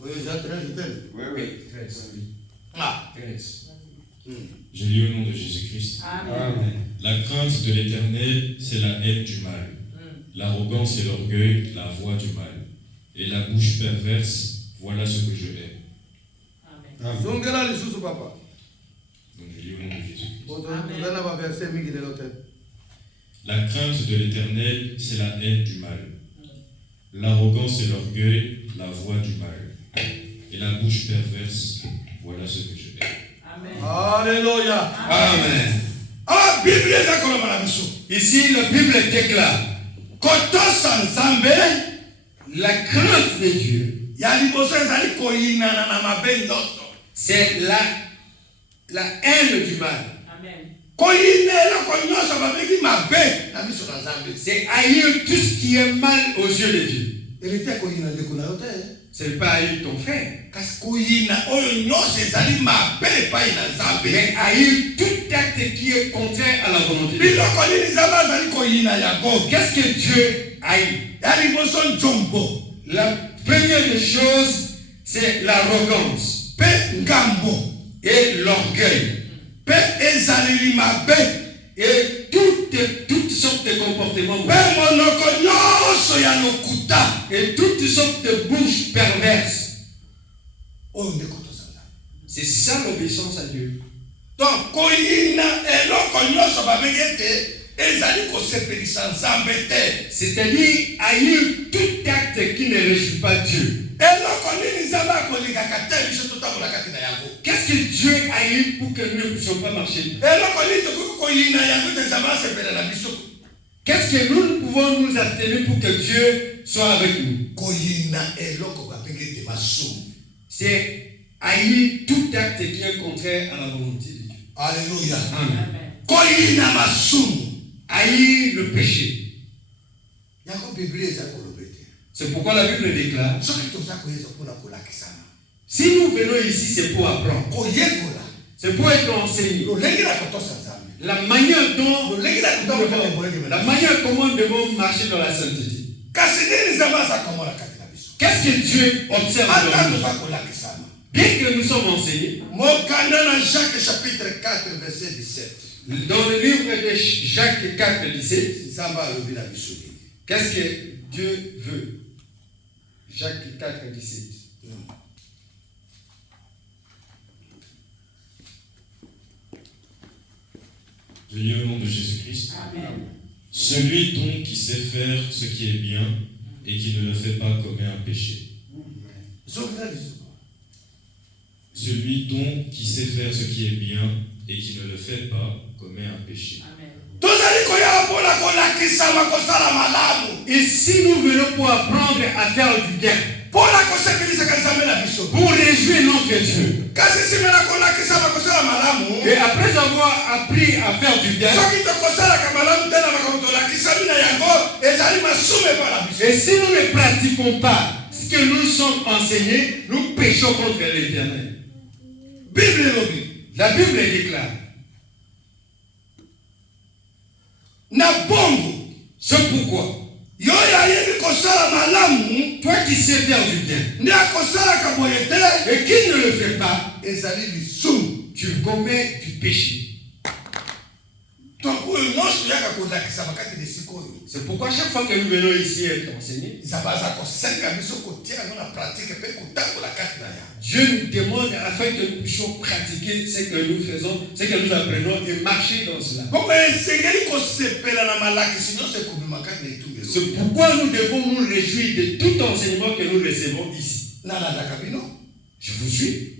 Oui, Jean 13, Oui. 13. Ah. 13. Je lis au nom de Jésus-Christ. Amen. La crainte de l'Éternel, c'est la haine du mal. L'arrogance et l'orgueil, la voie du mal. Et la bouche perverse, voilà ce que je hais. Amen. Donc là, les sous papa. Donc je lis au nom de Jésus-Christ. La crainte de l'Éternel, c'est la haine du mal. L'arrogance et l'orgueil, la voie du mal. Et la bouche perverse, voilà ce que je hais. Alléluia. Amen. Ah, Bible est d'accord avec la mission. Ici, la Bible déclare Quand on s'ensemble, la crainte de Dieu, c'est la haine du mal. C'est haïr tout ce qui est mal aux yeux de Dieu. C'est pas haïr ton frère. Mais haïr tout acte qui est contraire à la volonté de Dieu. Qu'est-ce que Dieu haït? La première des choses, c'est l'arrogance et l'orgueil. Et toutes sortes de comportements et toutes sortes de bouches perverses. C'est ça l'obéissance à Dieu. Donc, c'est-à-dire haïr tout acte qui ne réjouit pas Dieu. Qu'est-ce que Dieu haït pour que nous ne puissions pas marcher? Qu'est-ce que nous pouvons nous abstenir pour que Dieu soit avec nous? C'est haïr tout acte qui est contraire à la volonté de Dieu. Alléluia. Amen. Haïr le péché. C'est pourquoi la Bible déclare, si nous venons ici, c'est pour apprendre. C'est pour être enseigné. La manière comment nous devons marcher dans la sainteté. Qu'est-ce que Dieu observe dans nous? Bien que nous sommes enseignés, Jacques chapitre 4, verset 17. Dans le livre de Jacques 4, 17, qu'est-ce que Dieu veut? Jacques 4, 17. Je lis au nom de Jésus-Christ. Amen. Celui donc qui sait faire ce qui est bien et qui ne le fait pas commet un péché. Celui donc qui sait faire ce qui est bien et qui ne le fait pas commet un péché. Amen. Ici, nous venons pour apprendre à faire du bien, pour réjouir notre Dieu. Et après avoir appris à faire du bien, et si nous ne pratiquons pas ce que nous sommes enseignés, nous péchons contre l'Éternel. La Bible déclare, c'est pourquoi toi qui sais faire du bien et qui ne le fait pas, tu commets du péché. C'est pourquoi chaque fois que nous venons ici être enseignés, Dieu nous demande afin que nous puissions pratiquer ce que nous faisons, ce que nous apprenons et marcher dans cela. C'est pourquoi nous devons nous réjouir de tout enseignement que nous recevons ici. Je vous suis.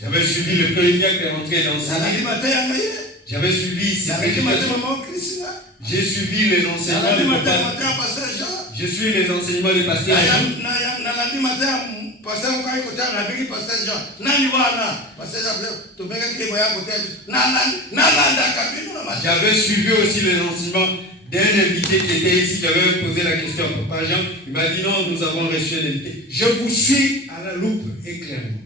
J'avais suivi le premier diacre qui est rentré dans l'enseignement. J'avais suivi ses prédications. J'ai suivi les enseignements de pasteur. Je suis les enseignements de pasteur. J'avais suivi aussi les enseignements d'un invité qui était ici. J'avais posé la question à Papa Jean. Il m'a dit non, nous avons reçu un invité. Je vous suis à la loupe et clairement.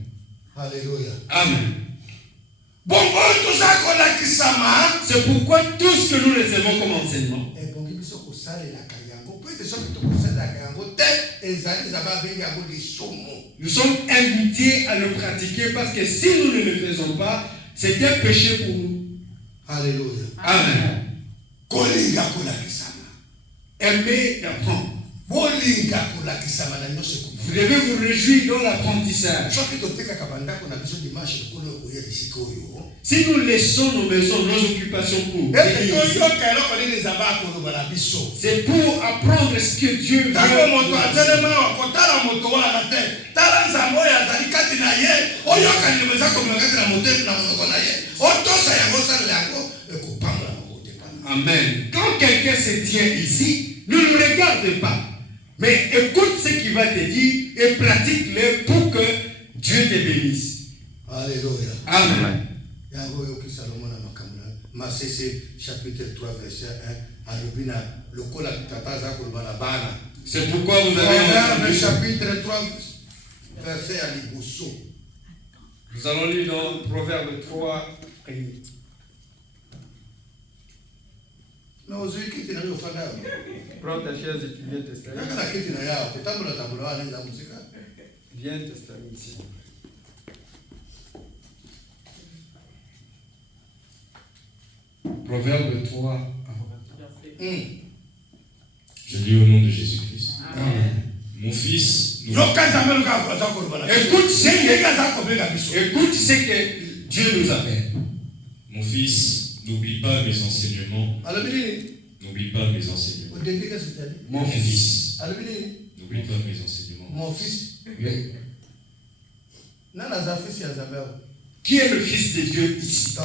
Alléluia. Amen. C'est pourquoi tout ce que nous recevons comme enseignement, Nous sommes invités à le pratiquer parce que si nous ne le faisons pas, c'est un péché pour nous. Alléluia. Amen. Kolinga kolakisama. Aimer d'apprendre. Bolinga kolakisama na nyose ku. Vous devez vous réjouir dans l'apprentissage. Soki toteka kabanda ko na biso dimanche ko lo koya bisiko yo. Si nous laissons nos maisons, nos occupations pour c'est pour apprendre ce que Dieu veut. Amen. Quand quelqu'un se tient ici, ne le regarde pas. Mais écoute ce qu'il va te dire et pratique-le pour que Dieu te bénisse. Alléluia. Amen. Masese chapitre 3 verset 1 alubina lokola tataza kolbana bana. C'est pourquoi vous avez le chapitre 3 verset à liboso. Nous allons lire dans Proverbe 3. Non, zui kiti na yo fanda. Prends ta chaise et tu viens t'installer. Naka kiti na yao, kutambula tambula wale za muzika. Viens t'installer ici. Proverbe 3. Je lis au nom de Jésus-Christ. Amen. Mon fils, écoute ce que Dieu nous appelle. Mon fils, n'oublie pas mes enseignements. N'oublie pas mes enseignements. Mon fils. N'oublie pas mes enseignements. Mon fils. Oui. Qui est le fils de Dieu ici?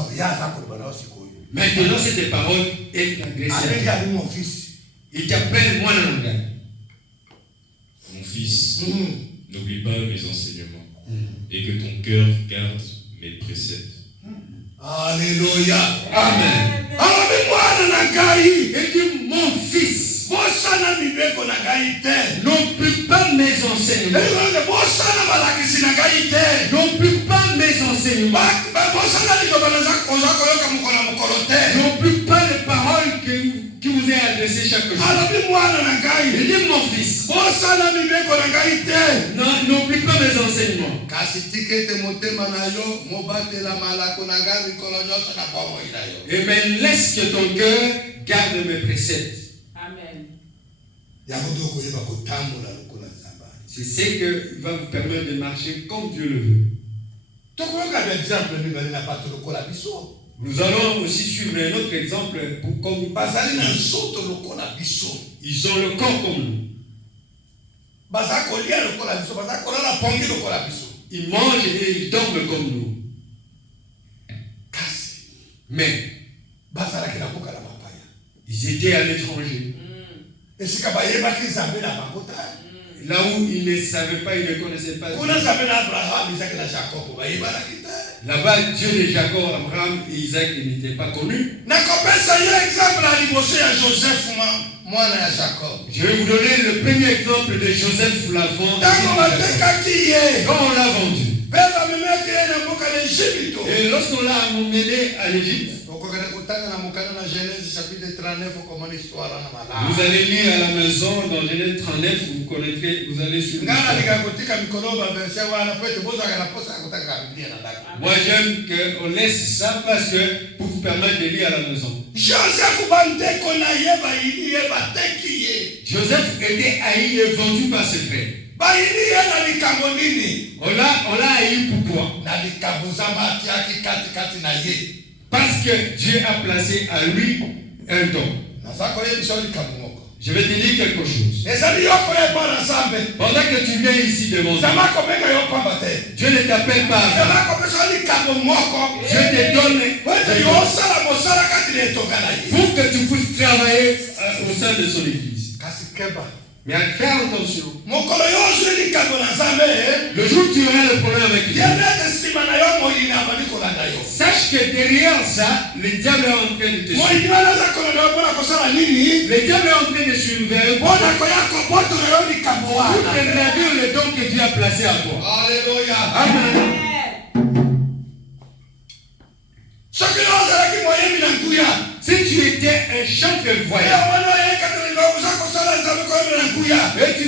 Maintenant, cette parole est adressée à mon fils. Il t'appelle moi l'anglais. Mon fils, n'oublie pas mes enseignements et que ton cœur garde mes préceptes. Alléluia. Amen. Et dit mon fils, n'oublie pas mes enseignements. N'oublie pas mes enseignements. N'oublie pas les paroles qui vous est adressées chaque jour. Il dit mon fils, n'oublie pas mes enseignements. Et mais laisse que ton cœur garde mes préceptes. Amen. C'est ce qui va vous permettre de marcher comme Dieu le veut. Nous allons aussi suivre un autre exemple pour comme ils ont le corps comme nous. Ils mangent et ils dorment comme nous. Mais ils étaient à l'étranger. Là où ils ne savaient pas, ils ne connaissaient pas Dieu. Là-bas, Dieu de Jacob, Abraham et Isaac n'étaient pas connus. Je vais vous donner le premier exemple de Joseph l'enfant. Quand on l'a vendu. Et lorsqu'on l'a amené à l'Égypte, vous allez lire à la maison dans Genèse 39, vous connaîtrez, vous allez suivre. Moi j'aime qu'on laisse ça parce que pour vous permettre de lire à la maison. Joseph était haï et vendu par ses frères. On l'a haï pourquoi? Parce que Dieu a placé à lui un don. Je vais te dire quelque chose. Pendant que tu viens ici devant Dieu, Dieu ne t'appelle pas. Dieu te donne pour que tu puisses travailler au sein de son église. Mais fais attention. Le jour où tu auras le problème avec Dieu, sache que derrière ça, le diable est en train de te suivre. Le diable est en train de suivre pour te réduire le don que Dieu a placé à toi. Alléluia. Amen. Si tu étais un chanteur voyant, et tu